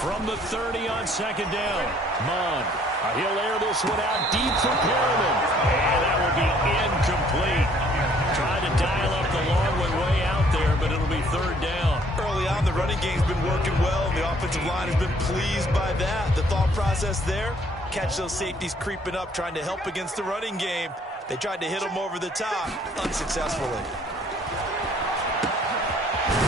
from the 30 on second down. Mon. He'll air this one out deep for Perriman. And that will be incomplete. Trying to dial up the long way out there, but it'll be third down. Early on, the running game's been working well, and the offensive line has been pleased by that. The thought process there, catch those safeties creeping up, trying to help against the running game. They tried to hit them over the top, unsuccessfully.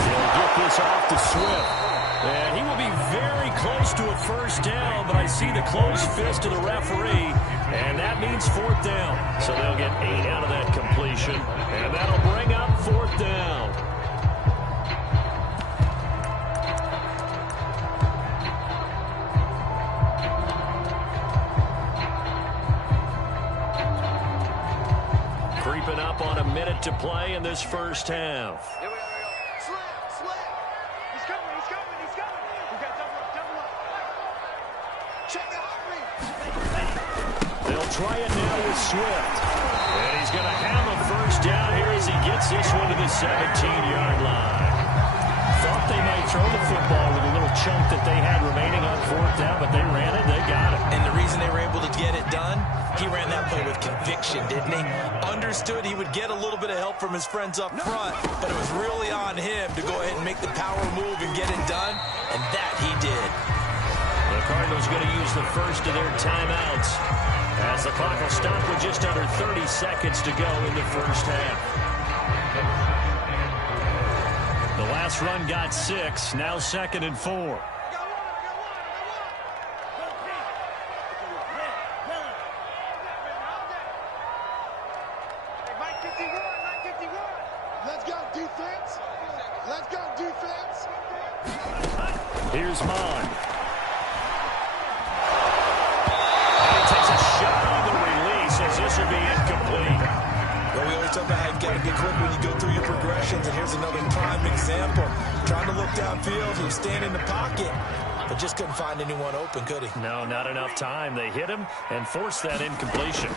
They'll get this off to Swift. And he will be very close to a first down, but I see the closed fist of the referee, and that means fourth down. So they'll get 8 out of that completion, and that'll bring up fourth down. Creeping up on a minute to play in this first half. Try it now with Swift. And he's going to have a first down here as he gets this one to the 17-yard line. Thought they might throw the football with a little chunk that they had remaining on fourth down, but they ran it, they got it. And the reason they were able to get it done, he ran that play with conviction, didn't he? Understood he would get a little bit of help from his friends up front, but it was really on him to go ahead and make the power move and get it done, and that he did. The Cardinals going to use the first of their timeouts, as the clock will stop with just under 30 seconds to go in the first half. The last run got 6, now 2nd and 4. Let's go, defense. Let's go, defense. Here's Mon. Takes a shot on the release as this will be incomplete. Well, we always talk about how you've got to be quick when you go through your progressions, and here's another prime example. Trying to look downfield, he was standing in the pocket, but just couldn't find anyone open, could he? No, not enough time. They hit him and forced that incompletion.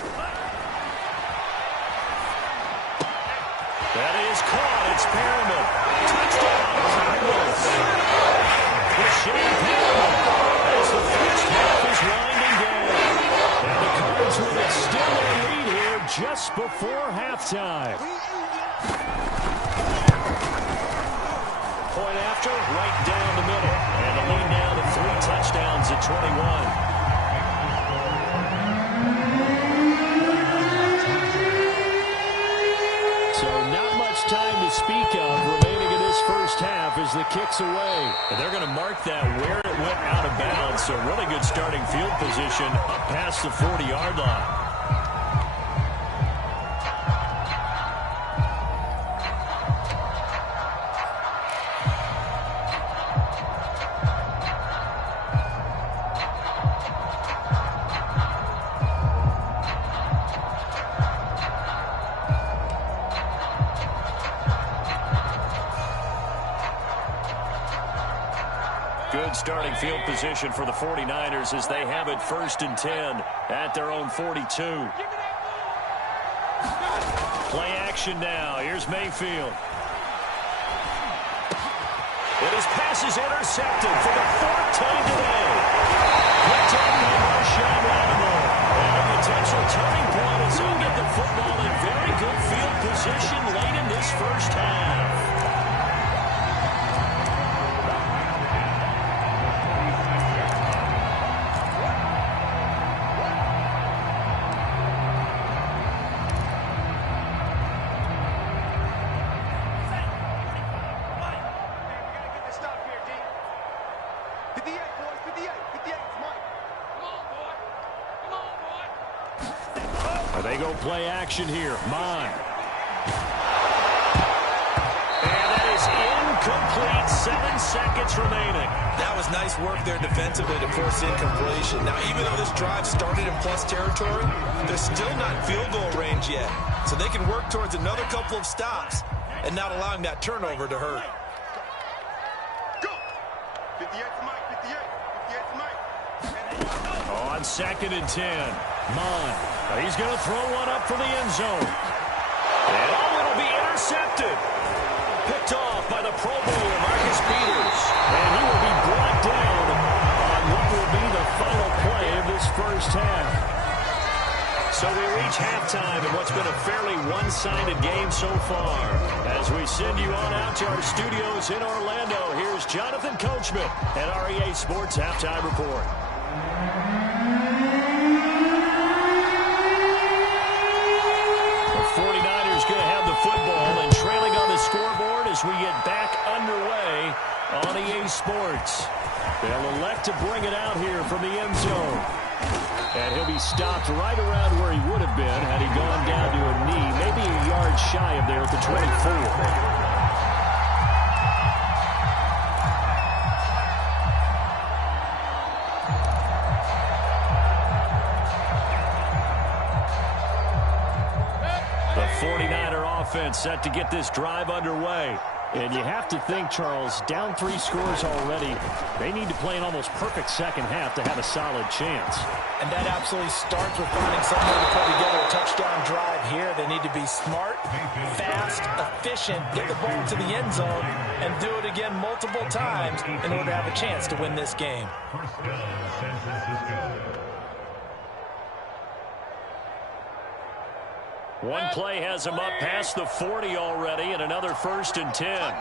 That is caught. It's Perriman. Touchdown, Cardinals. Shane Perriman as the first half is winding down. And the Cards with it still in the lead here just before halftime. Point after, right down the middle. And the lead now to 3 touchdowns at 21. So not much time to speak of remaining in this first half as the kick's away. And they're going to mark that where it went out of bounds. So really good starting field position up past the 40-yard line. Good starting field position for the 49ers as they have it 1st and 10 at their own 42. Play action now. Here's Mayfield. And his pass is intercepted for the 4th time today. Picked up by Marshawn Lattimore. And a potential turning point as he'll get the football in very good field position late in this first half. They go play action here. Mon. And that is incomplete. 7 seconds remaining. That was nice work there defensively to force incompletion. Now, even though this drive started in plus territory, they're still not in field goal range yet. So they can work towards another couple of stops and not allowing that turnover to hurt. Go. 58 to Mike, 58 to Mike. On 2nd and 10. Mon. He's going to throw one up for the end zone. And it'll be intercepted. Picked off by the Pro Bowler, Marcus Peters. And he will be brought down So we reach halftime in what's been a fairly one-sided game so far. As we send you on out to our studios in Orlando, here's Jonathan Coachman at REA Sports Halftime Report. The 49ers going to have the football and trailing on the scoreboard as we get back underway on EA Sports. They'll elect to bring it out here from the end zone. And he'll be stopped right around where he would have been had he gone down to a knee, maybe a yard shy of there at the 24. The 49er offense set to get this drive underway. And you have to think, Charles, down 3 scores already. They need to play an almost perfect second half to have a solid chance. And that absolutely starts with finding some way to put together a touchdown drive here. They need to be smart, fast, efficient, get the ball to the end zone, and do it again multiple times in order to have a chance to win this game. One play has him up past the 40 already, and another 1st and 10.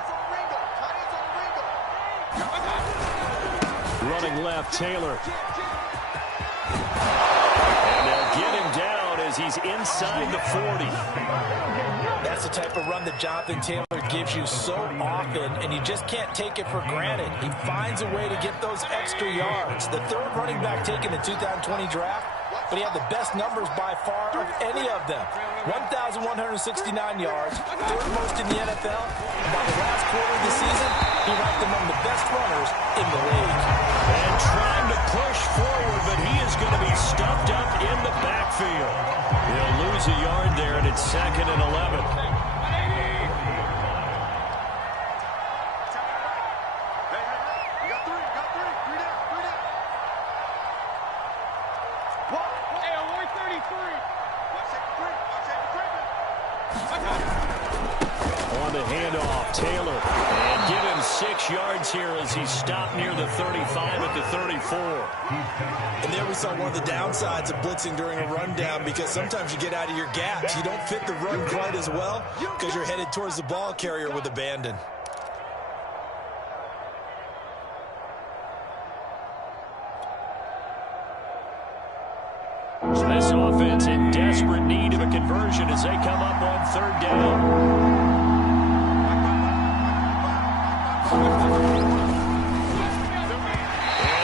Running left, Taylor. And they'll get him down as he's inside the 40. That's the type of run that Jonathan Taylor gives you so often, and you just can't take it for granted. He finds a way to get those extra yards. The 3rd running back taken in the 2020 draft, but he had the best numbers by far of any of them. 1,169 yards, 3rd most in the NFL, and by the last quarter of the season, he ranked among the best runners in the league. And trying to push forward, but he is going to be stuffed up in the backfield. He'll lose a yard there, and it's 2nd and 11. On the handoff, Taylor, and give him 6 yards here as he's stopped near the 35 at the 34. And there we saw one of the downsides of blitzing during a rundown, because sometimes you get out of your gaps. You don't fit the run quite as well because you're headed towards the ball carrier with abandon. So this offense in desperate need of a conversion as they come up on 3rd down. And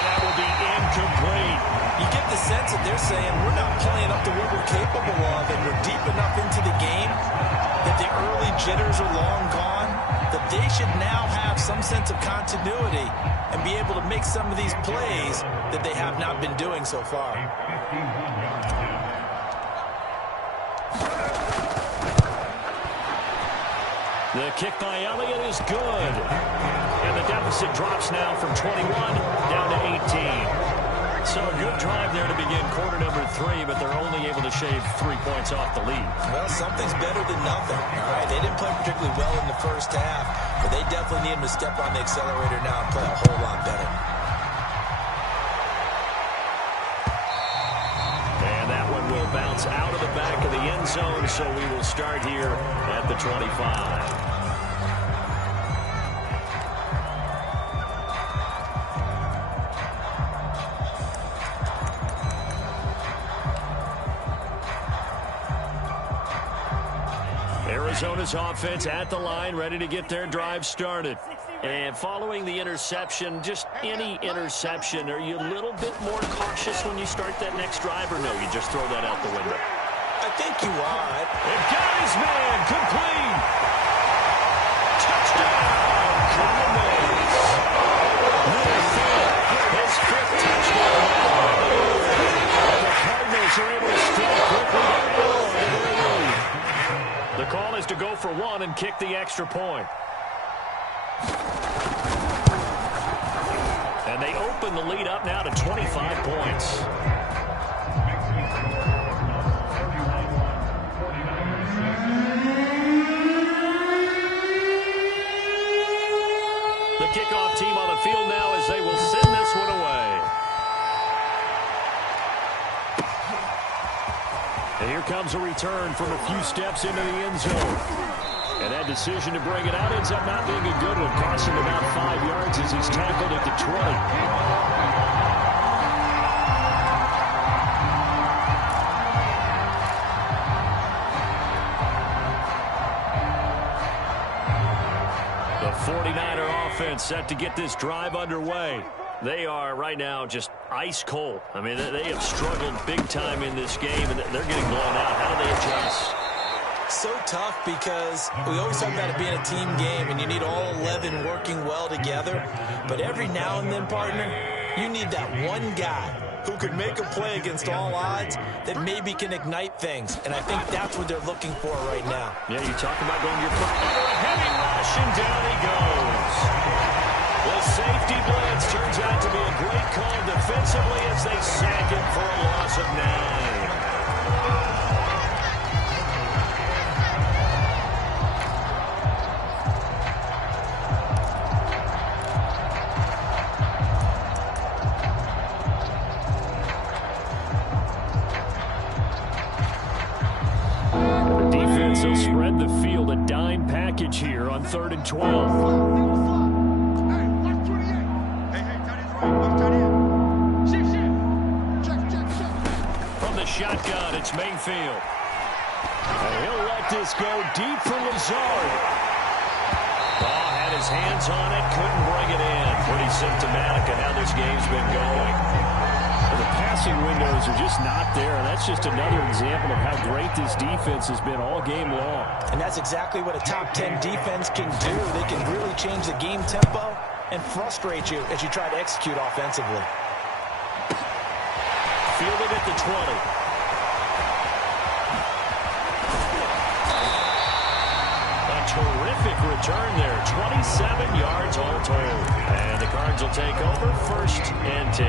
that will be incomplete. You get the sense that they're saying we're not playing up to what we're capable of, and we're deep enough into the game that the early jitters are long gone, that they should now have some sense of continuity and be able to make some of these plays that they have not been doing so far. The kick by Elliott is good. And the deficit drops now from 21 down to 18. So a good drive there to begin quarter number 3, but they're only able to shave 3 points off the lead. Well, something's better than nothing. All right, they didn't play particularly well in the first half, but they definitely need them to step on the accelerator now and play a whole lot better. And that one will bounce out of the back of the end zone, so we will start here at the 25. Arizona's offense at the line, ready to get their drive started. And following the interception, just any interception, are you a little bit more cautious when you start that next drive, or no, you just throw that out the window? I think you are. And got his man, complete. Touchdown, Columbus. His 5th touchdown. And the Cardinals are able to steal quickly down to their lead. The call is to go for 1 and kick the extra point. And they open the lead up now to 25 points. The kickoff team on the field now as they will send this one away. comes a return from a few steps into the end zone. And that decision to bring it out ends up not being a good one, costing about 5 yards as he's tackled at the 20. The 49er offense set to get this drive underway. They are right now just ice cold. I mean, they have struggled big time in this game, and they're getting blown out. How do they adjust? So tough because we always talk about it being a team game, and you need all 11 working well together. But every now and then, partner, you need that one guy who could make a play against all odds that maybe can ignite things. And I think that's what they're looking for right now. Yeah, you talk about going your foot under a heavy rush, and down he goes. The safety blitz turns out to be a great call defensively as they sack him for a loss of 9. The defense will spread the field, a dime package here on 3rd and 12. Shotgun, it's Mayfield. And he'll let this go deep for Lazard. Ball had his hands on it, couldn't bring it in. Pretty symptomatic of how this game's been going. The passing windows are just not there, and that's just another example of how great this defense has been all game long. And that's exactly what a top 10 defense can do. They can really change the game tempo and frustrate you as you try to execute offensively. Fielded at the 20. Terrific return there. 27 yards all told. And the Cards will take over 1st and 10.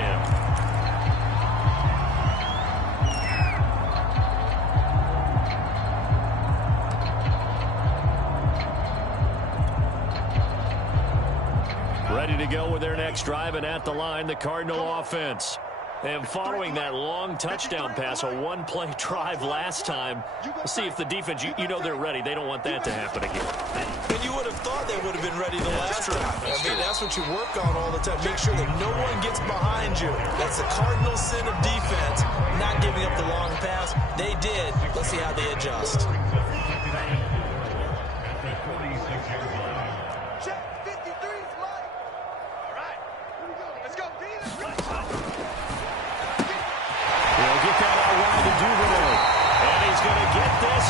Ready to go with their next drive, and at the line, the Cardinal offense. And following that long touchdown pass, a one-play drive last time, we'll see if the defense, you know they're ready. They don't want that to happen again. And you would have thought they would have been ready the last time. I mean, that's what you work on all the time. Make sure that no one gets behind you. That's the cardinal sin of defense, not giving up the long pass. They did. Let's see how they adjust.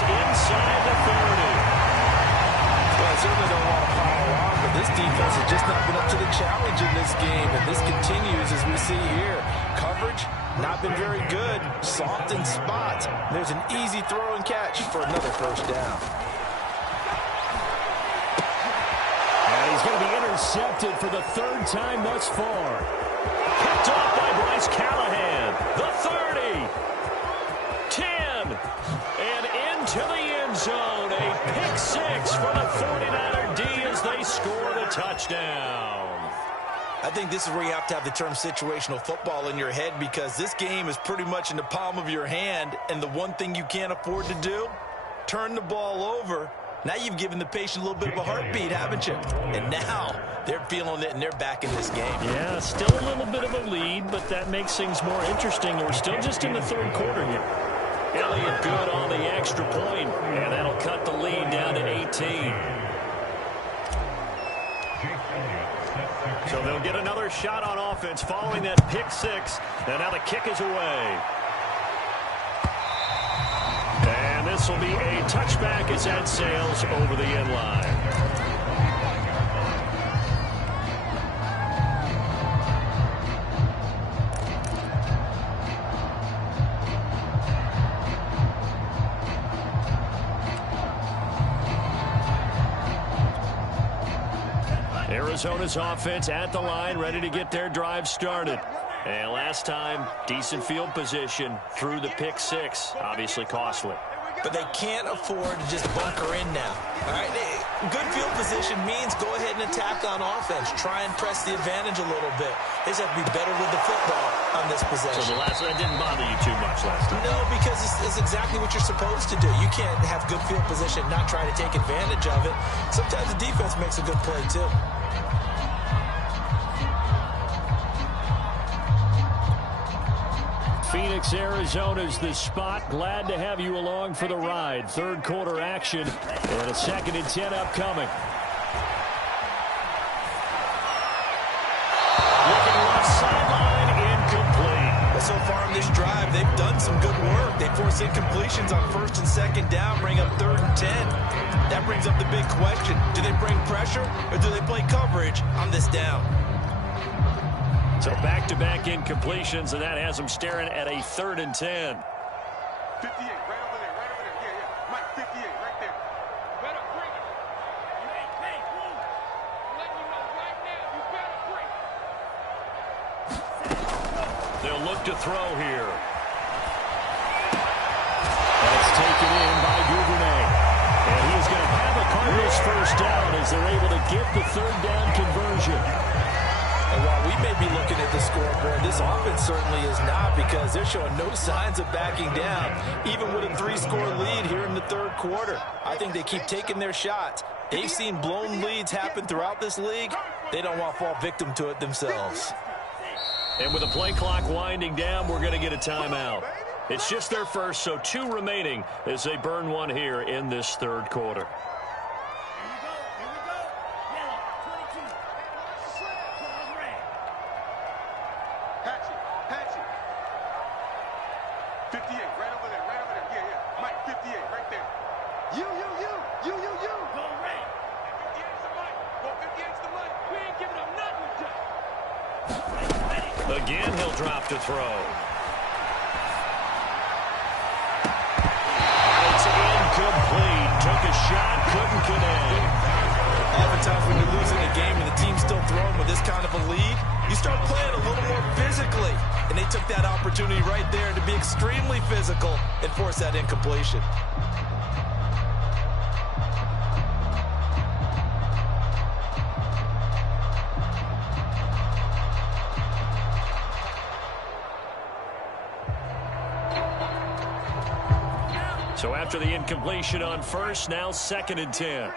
Inside the 30. Well, I certainly don't want to pile on, but this defense has just not been up to the challenge in this game, and this continues as we see here. Coverage, not been very good. Soft in spots. There's an easy throw and catch for another 1st down. And he's going to be intercepted for the 3rd time thus far. Picked off by Bryce Callahan. The 30. 10. And into the end zone. A pick 6 for the 49er D as they score the touchdown. I think this is where you have to have the term situational football in your head, because this game is pretty much in the palm of your hand, and the one thing you can't afford to do, turn the ball over. Now you've given the patient a little bit of a heartbeat, haven't you? And now they're feeling it, and they're back in this game. Yeah, still a little bit of a lead, but that makes things more interesting. We're still just in the 3rd quarter here. Elliott good on the extra point, and that'll cut the lead down to 18. So they'll get another shot on offense following that pick 6, and now the kick is away. And this will be a touchback as that sails over the end line. Arizona's offense at the line, ready to get their drive started. And last time, decent field position through the pick 6. Obviously costly. But they can't afford to just bunker in now. All right, Good field position means go ahead and attack on offense. Try and press the advantage a little bit. They just have to be better with the football on this possession. So the last one didn't bother you too much last time? No, because it's exactly what you're supposed to do. You can't have good field position, not try to take advantage of it. Sometimes the defense makes a good play, too. Phoenix, Arizona's the spot. Glad to have you along for the ride. Third quarter action and a 2nd and 10 upcoming. Looking left sideline, incomplete. But so far in this drive, they've done some good work. They force incompletions on 1st and 2nd down, bring up 3rd and 10. That brings up the big question. Do they bring pressure or do they play coverage on this down? So back-to-back incompletions, and that has them staring at a 3rd and 10. 58, right over there, right over there. Yeah. Mike, 58, right there. Better bring it. Hey, move. I'm letting you know right now, you better bring it. They'll look to throw here. That's taken in by Duvernay. And he is going to have a Cardinals first down as they're able to get the 3rd down conversion. And while we may be looking at the scoreboard, this offense certainly is not, because they're showing no signs of backing down, even with a 3-score lead here in the 3rd quarter. I think they keep taking their shots. They've seen blown leads happen throughout this league. They don't want to fall victim to it themselves. And with the play clock winding down, we're going to get a timeout. It's just their first, so 2 remaining as they burn one here in this 3rd quarter. Again, he'll drop to throw. It's incomplete. Took a shot, couldn't connect. Oftentimes when you're losing a game and the team's still throwing with this kind of a lead, you start playing a little more physically. And they took that opportunity right there to be extremely physical and force that incompletion. So after the incompletion on first, now 2nd and 10.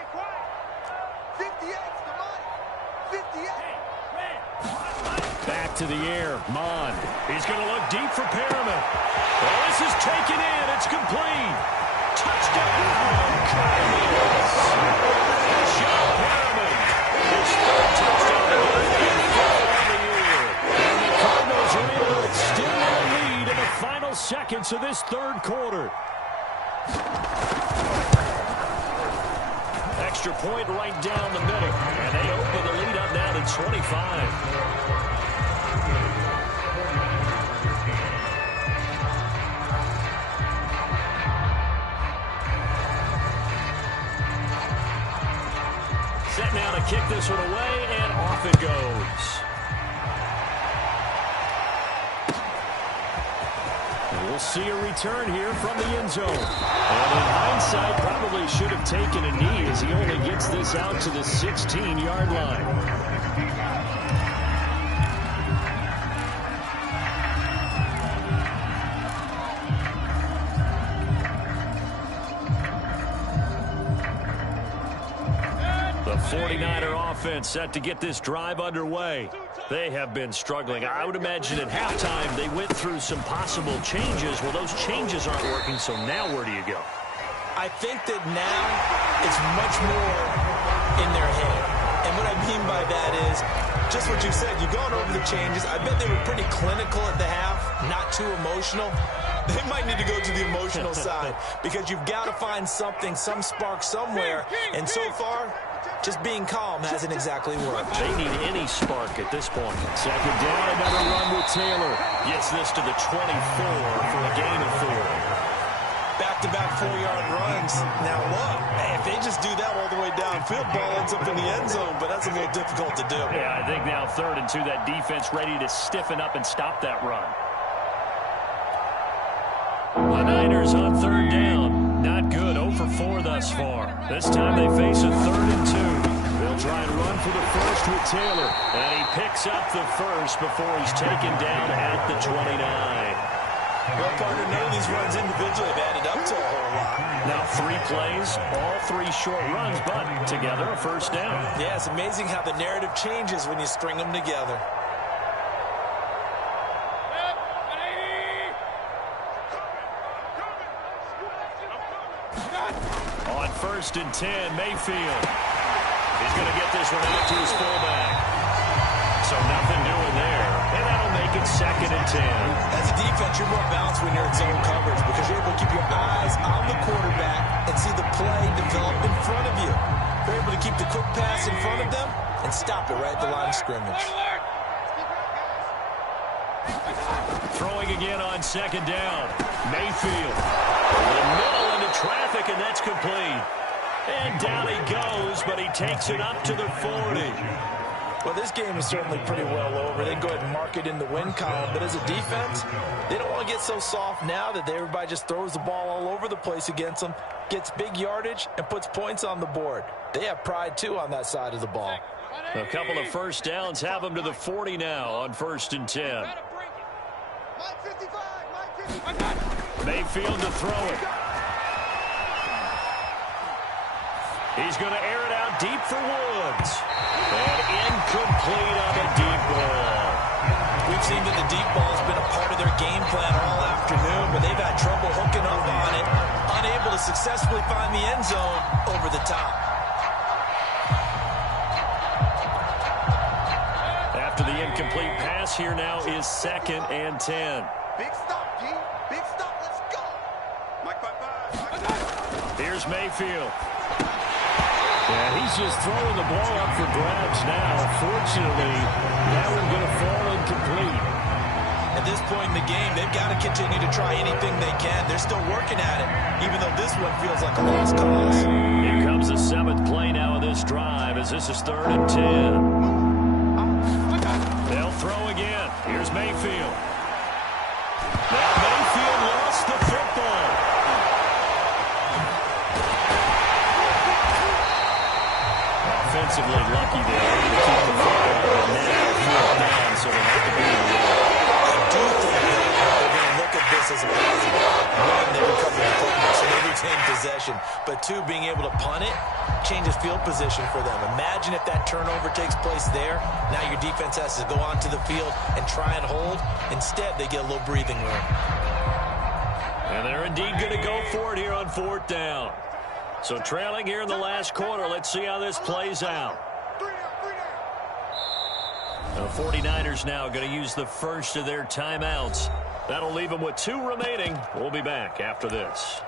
58's the money. 58. Back to the air. Mond. He's going to look deep for Perriman. Well, this is taken in. It's complete. Touchdown. Cardinals. Sean Perriman. His 3rd touchdown of the year. And the Cardinals are able to extend their lead in the final seconds of this 3rd quarter. Extra point right down the middle. And they open the lead up now to 25. Set now to kick this one away, and off it goes. We'll see a return here from the end zone. And in hindsight, probably should have taken a knee as he only gets this out to the 16-yard line. The 49er offense set to get this drive underway. They have been struggling. I would imagine at halftime they went through some possible changes. Well, those changes aren't working, so now where do you go? I think that now it's much more in their head. And what I mean by that is just what you said. You've gone over the changes. I bet they were pretty clinical at the half, not too emotional. They might need to go to the emotional side because you've got to find something, some spark somewhere. And so far, just being calm hasn't exactly worked. They need any spark at this point. 2nd down, another run with Taylor. Gets this to the 24 for a gain of 4. Back-to-back 4-yard runs. Now look, if they just do that all the way downfield, ball ends up in the end zone, but that's a little difficult to do. Yeah, I think now 3rd and 2, that defense ready to stiffen up and stop that run. The Niners on 3rd down. Not good. 0 for 4 thus far. This time they face a 3rd and 2. They'll try and run for the first with Taylor. And he picks up the first before he's taken down at the 29. Well, partner, none of these runs individually have added up to a whole lot. Now 3 plays, all 3 short runs, but together a first down. Yeah, it's amazing how the narrative changes when you string them together. On 1st and 10, Mayfield. He's going to get this one out to his fullback. So nothing doing there. And that'll make it 2nd and 10. As a defense, you're more balanced when you're in zone coverage because you're able to keep your eyes on the quarterback and see the play develop in front of you. You're able to keep the quick pass in front of them and stop it right at the line of scrimmage. Throwing again on 2nd down. Mayfield. In the middle into traffic, and that's complete. And down he goes, but he takes it up to the 40. Well, this game is certainly pretty well over. They go ahead and mark it in the win column. But as a defense, they don't want to get so soft now that everybody just throws the ball all over the place against them, gets big yardage, and puts points on the board. They have pride, too, on that side of the ball. A couple of first downs have them to the 40 now on 1st and 10. Mayfield to throw it. He's going to air it out deep for Woods. And incomplete on the deep ball. We've seen that the deep ball has been a part of their game plan all afternoon, but they've had trouble hooking up on it, unable to successfully find the end zone over the top. After the incomplete pass, here now is 2nd and 10. Big stop, G. Big stop. Let's go. Mike, bye-bye. Here's Mayfield. Yeah, he's just throwing the ball up for grabs now. Fortunately, that one's going to fall incomplete. At this point in the game, they've got to continue to try anything they can. They're still working at it, even though this one feels like a lost cause. Here comes the 7th play now of this drive as this is 3rd and 10. They'll throw again. Here's Mayfield. Now Mayfield lost the football. Offensively lucky there to keep the football, but now 4th down, so they have to be in the air. I do think that they're going to look at this as a positive. One, they recover the football, so they retain possession. But two, being able to punt it changes field position for them. Imagine if that turnover takes place there. Now your defense has to go onto the field and try and hold. Instead, they get a little breathing room. And they're indeed going to go for it here on 4th down. So trailing here in the last quarter. Let's see how this plays out. The 49ers now going to use the first of their timeouts. That'll leave them with 2 remaining. We'll be back after this.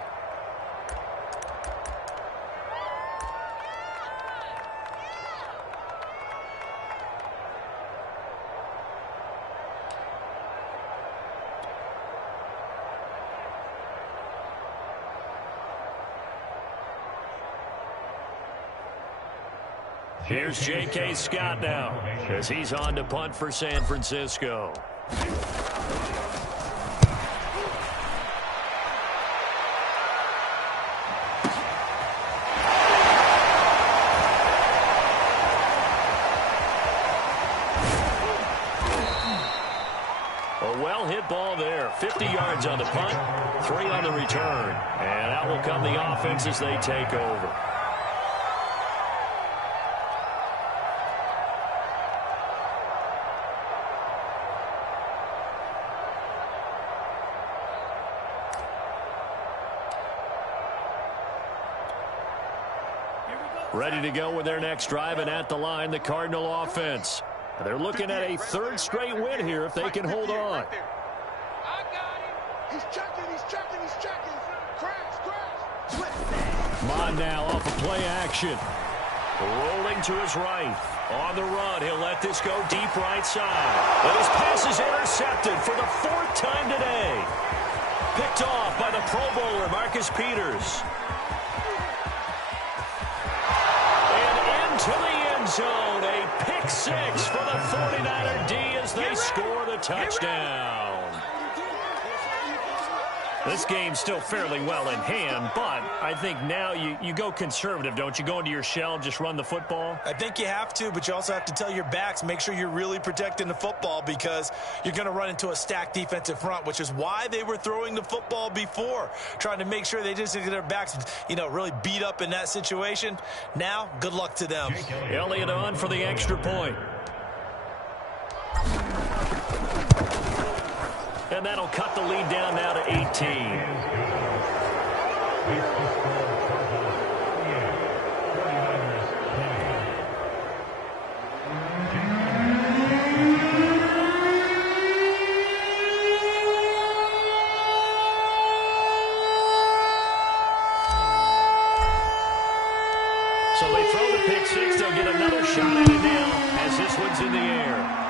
Here's J.K. Scott now as he's on to punt for San Francisco. A well-hit ball there. 50 yards on the punt, 3 on the return. And out will come the offense as they take over. Ready to go with their next drive, and at the line, the Cardinal offense. They're looking at a 3rd straight win here if they can hold on. I got him. He's checking. Crash. Mon now off of play action. Rolling to his right. On the run, he'll let this go deep right side. And his pass is intercepted for the 4th time today. Picked off by the Pro Bowler, Marcus Peters. To the end zone, a pick 6 for the 49er D as they score the touchdown. This game's still fairly well in hand, but I think now you go conservative, don't you? Go into your shell, just run the football? I think you have to, but you also have to tell your backs, make sure you're really protecting the football because you're going to run into a stacked defensive front, which is why they were throwing the football before, trying to make sure they just get their backs, really beat up in that situation. Now, good luck to them. Elliott on for the extra point. And that'll cut the lead down now to 18. So they throw the pick six. They'll get another shot at it now as this one's in the air.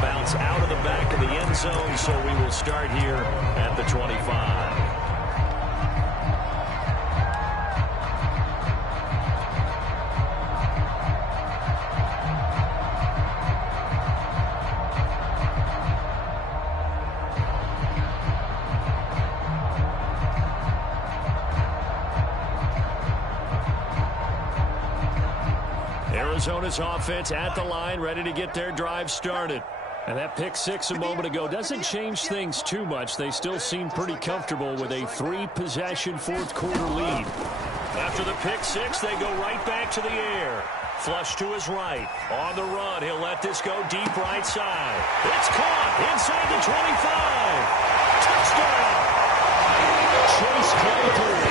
Bounce out of the back of the end zone, so we will start here at the 25. Arizona's offense at the line, ready to get their drive started. And that pick six a moment ago doesn't change things too much. They still seem pretty comfortable with a three-possession fourth-quarter lead. After the pick six, they go right back to the air. Flush to his right. On the run, he'll let this go deep right side. It's caught inside the 25. Touchdown! Chase Claypool.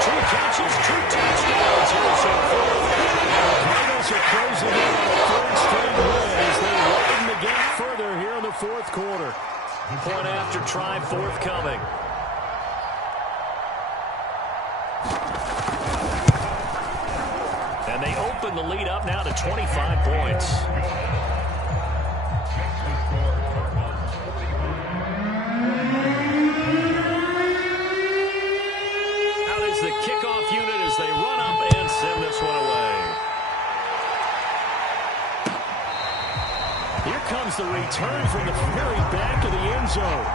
2 catches, 2 touchdowns here so far. The Cardinals are closing in on a third straight win as they widen the gap further here in the fourth quarter. Point after try forthcoming. And they open the lead up now to 25 points. Out is the kickoff unit as they run up and send this one away. Here comes the return from the very back of the end zone.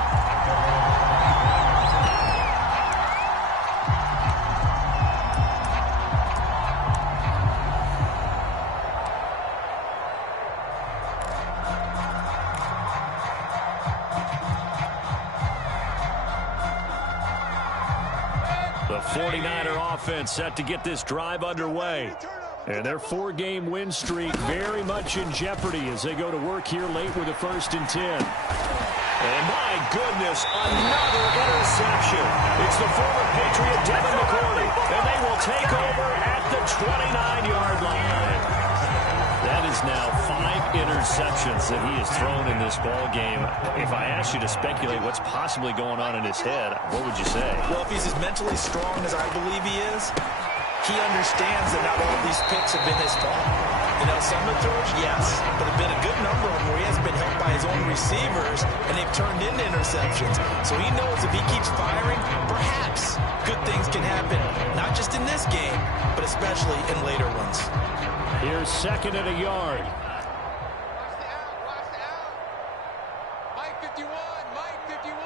The 49er offense set to get this drive underway. And their 4-game win streak very much in jeopardy as they go to work here late with a 1st and 10. And my goodness, another interception. It's the former Patriot Devin McCourty, and they will take over at the 29-yard line. That is now 5 interceptions that he has thrown in this ball game. If I asked you to speculate what's possibly going on in his head, what would you say? Well, if he's as mentally strong as I believe he is, he understands that not all of these picks have been his fault. Some of the throws, yes, but have been a good number of them where he hasn't been helped by his own receivers, and they've turned into interceptions. So he knows if he keeps firing, perhaps good things can happen, not just in this game, but especially in later ones. Here's 2nd and a yard. Watch the out. Mike 51, Mike 51.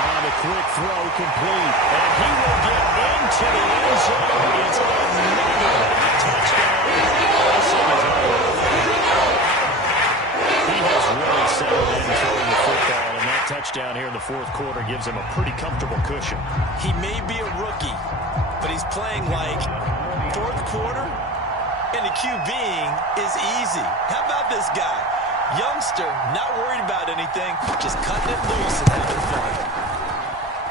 On a quick throw complete, and he will get into the end zone. It's another touchdown. He has really settled in throwing the football, and that touchdown here in the fourth quarter gives him a pretty comfortable cushion. He may be a rookie, but he's playing like fourth quarter, and the QBing is easy. How about this guy? Youngster, not worried about anything, just cutting it loose and having fun.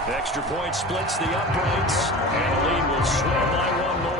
The extra point splits the uprights, and the lead will swell by 1 more.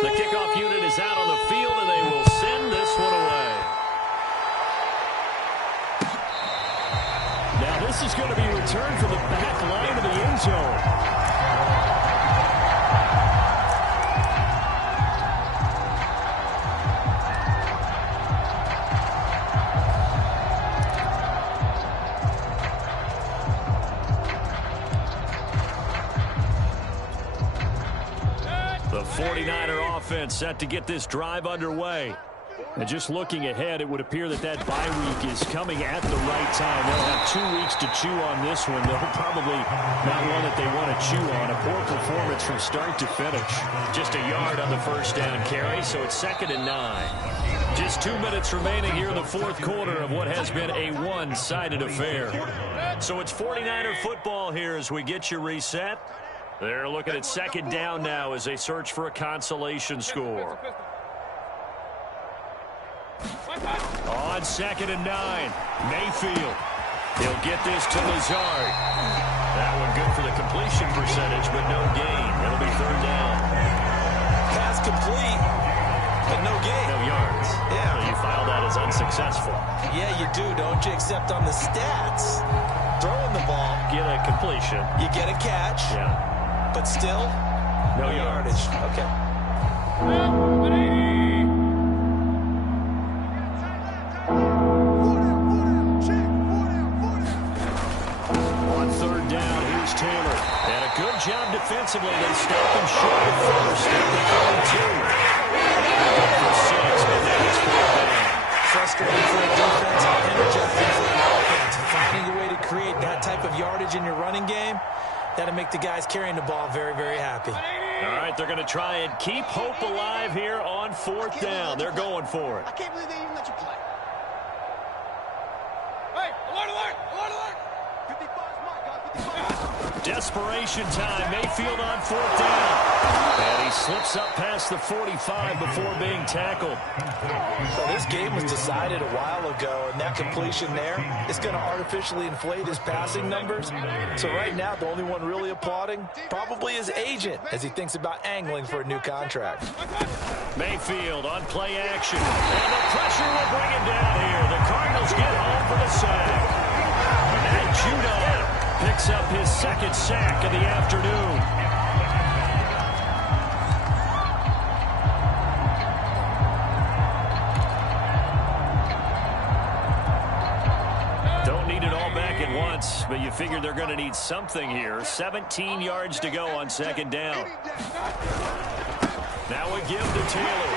The kickoff unit is out on the field, and they will send this one away. Now, this This is going to be returned from the back line of the end zone. The 49er offense set to get this drive underway. And just looking ahead, it would appear that that bye week is coming at the right time. They'll have 2 weeks to chew on this one. They'll probably not one that they want to chew on. A poor performance from start to finish. Just a yard on the first down carry, so it's 2nd and 9. Just 2 minutes remaining here in the fourth quarter of what has been a one-sided affair. So it's 49er football here as we get you reset. They're looking at 2nd down now as they search for a consolation score. On 2nd and 9, Mayfield. He'll get this to Lazard. That one good for the completion percentage, but no gain. It'll be 3rd down. Pass complete, but no gain. No yards. Yeah. So you file that as unsuccessful. Yeah, you do, don't you? Except on the stats, throwing the ball, Get a completion. you get a catch, Yeah. but still, No yardage. Okay. On 3rd down, here's Taylor. And a good job defensively. They stop him short at first. At the 42. Good for 6, but now it's 4th down. Frustrating for a defense, energizing for an offense. Finding a way to create that type of yardage in your running game, that'll make the guys carrying the ball very, very happy. All right, they're going to try and keep hope alive here on 4th down. They're going for it. I can't believe they even let you play. Hey, alert, alert, alert, alert. 55 is my guy, 55. Desperation time. Mayfield on 4th down. And he slips up past the 45 before being tackled. So this game was decided a while ago, and that completion there is going to artificially inflate his passing numbers. So right now, the only one really applauding probably his agent as he thinks about angling for a new contract. Mayfield on play action. And the pressure will bring him down here. The Cardinals get home for the sack. And Judon picks up his 2nd sack of the afternoon. Don't need it all back at once, but you figure they're going to need something here. 17 yards to go on 2nd down. Now a give to Taylor.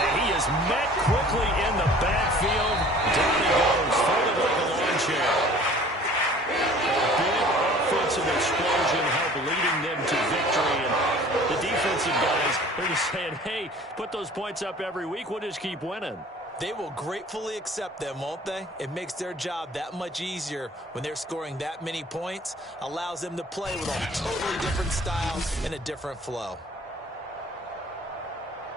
And he is met quickly in the backfield. Down he goes, folded like a lawn chair. A big offensive explosion helped leading them to victory. And the defensive guys, they're just saying, hey, put those points up every week. We'll just keep winning. They will gratefully accept them, won't they? It makes their job that much easier when they're scoring that many points. Allows them to play with a totally different style and a different flow.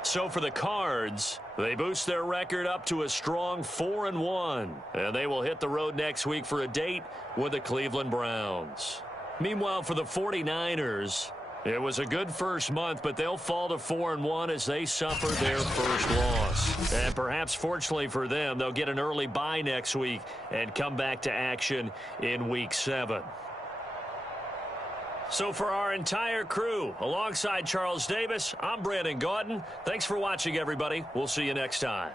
So for the Cards, they boost their record up to a strong 4-1. And they will hit the road next week for a date with the Cleveland Browns. Meanwhile, for the 49ers, it was a good first month, but they'll fall to 4-1 as they suffer their first loss. And perhaps fortunately for them, they'll get an early bye next week and come back to action in Week 7. So for our entire crew, alongside Charles Davis, I'm Brandon Gaudin. Thanks for watching, everybody. We'll see you next time.